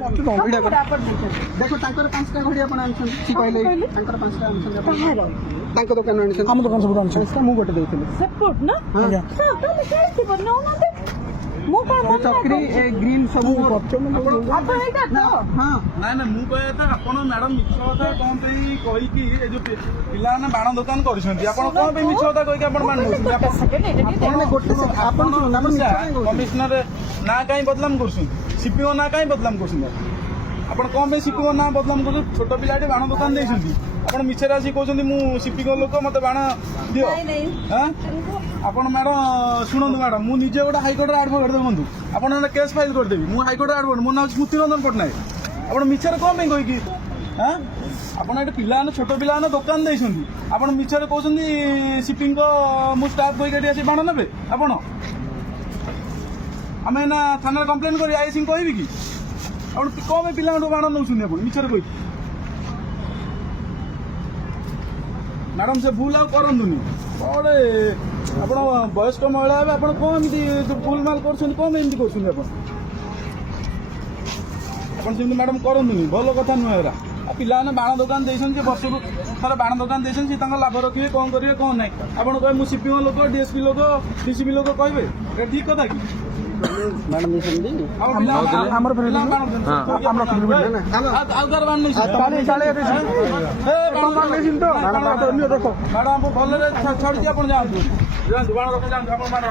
ଦେଖ ତାଙ୍କର 5ଟା ଘଡ଼ି ଆପଣ ଆଣିଛନ୍ତି ସେ କହିଲେ ତାଙ୍କର 5ଟା ଆଣିଛନ୍ତି ତାଙ୍କ ଦୋକାନରୁ ଆଣିଛନ୍ତି ଆମ ଦୋକାନ ସବୁ ଆଣିଛନ୍ତି ମୁଁ ଗୋଟେ ଦେଇଥିଲି ସେପଟ ନା ଆଜ୍ଞା ତମେ ଖେଳିଥିବ ନଉନାହାନ୍ତି ମୁଁ କଣ ଚକ୍ରି ଗ୍ରୀନ୍ ସବୁ ଆପଣ ଏଇଟା ତ ହଁ ନାଇଁ ନାଇଁ ମୁଁ କହିବା କଥା ଆପଣ ମ୍ୟାଡମ ମିଛ କଥା କଣ ପାଇଁ କହିକି ଏ ଯୋଉ ପିଲାମାନେ ବାଣ ଦୋକାନ କରିଛନ୍ତି ଆପଣ କଣ ପାଇଁ ମିଛ କଥା କହିକି ଆପଣ ବାଣ ଦଉଛନ୍ତି ଆପଣ କମିଶନର ନାଁ କାହିଁ ବଦନାମ କରୁଛନ୍ତି ସିପିଓ ନାଁ କାହିଁ ବଦନାମ କରୁଛନ୍ତି ଆପଣ କଣ ପାଇଁ ସିପିଓ ନାଁ ବଦନାମ କରୁଛନ୍ତି ଛୋଟ ପିଲାଟି ବାଣ ଦୋକାନ ଦେଇଛନ୍ତି ଆପଣ ମିଛରେ ଆସି କହୁଛନ୍ତି ମୁଁ ସିପିଓ ଲୋକ ମତେ ବାଣ ଦିଅ ଆପଣ ମ୍ୟାଡମ ଶୁଣନ୍ତୁ ମ୍ୟାଡମ ମୁଁ ନିଜେ ଗୋଟେ ହାଇକୋର୍ଟରେ ଆଡଭୋକେଟ ଦେଖନ୍ତୁ ଆପଣ କେସ୍ ଫାଇଲ କରିଦେବି ମୁଁ ହାଇକୋର୍ଟରେ ଆଡଭୋକେଟ ମୋ ନାଁ ହେଉଛି ସ୍ମୃତି ରଞ୍ଜନ ପଟ୍ଟନାୟକ ଆପଣ ମିଛରେ କଣ ପାଇଁ କହିକି ଆପଣ ଏଠି ପିଲାମାନେ ଛୋଟ ପିଲାମାନେ ଦୋକାନ ଦେଇଛନ୍ତି ଆପଣ ମିଛରେ କହୁଛନ୍ତି ସିପିଙ୍କ ମୁଁ ଷ୍ଟାଫ୍ କହିକି ଏଠି ଆସି ବାଣ ନେବେ ଆପଣ ଆମେ ଏଇନା ଥାନାରେ କମ୍ପ୍ଲେନ୍ କରି ଆଇସିଙ୍କୁ କହିବି କି ଆପଣ କଣ ପାଇଁ ପିଲାମାନଙ୍କୁ ବାଣ ନେଉଛନ୍ତି ଆପଣ ମିଛରେ କହିକି ମ୍ୟାଡମ ସେ ଭୁଲ ଆଉ କରନ୍ତୁନି କଣେ ଆପଣ ବୟସ୍କ ମହିଳା ହେବେ ଆପଣ କଣ ଏମିତି ଭୁଲ ମାଲ କରୁଛନ୍ତି କଣ ଏମିତି କରୁଛନ୍ତି ଆପଣ ସେମିତି ମ୍ୟାଡମ କରନ୍ତୁନି ଭଲ କଥା ନୁହେଁ ଏରା ଆଉ ପିଲାମାନେ ବାଣ ଦୋକାନ ଦେଇଛନ୍ତି ଯେ ବର୍ଷକୁ ଥରେ ବାଣ ଦୋକାନ ଦେଇଛନ୍ତି ସେ ତାଙ୍କ ଲାଭ ରଖିବେ କଣ କରିବେ କଣ ନାହିଁ ଆପଣ କହିବେ ମୁଁ ସିପିଓ ଲୋକ ଡିଏସପି ଲୋକ ଡିସିପି ଲୋକ କହିବେ ଏଟା ଠିକ କଥା କି ମ୍ୟାଡମ ଦେଇଛନ୍ତି ଆମର ମ୍ୟାଡମ ଭଲରେ ଛାଡୁଛି ଆପଣ ଯାଆନ୍ତୁ ଯାଆନ୍ତୁ ବାଣ ରଖ ଯାଆନ୍ତୁ ଆପଣ ବାଣ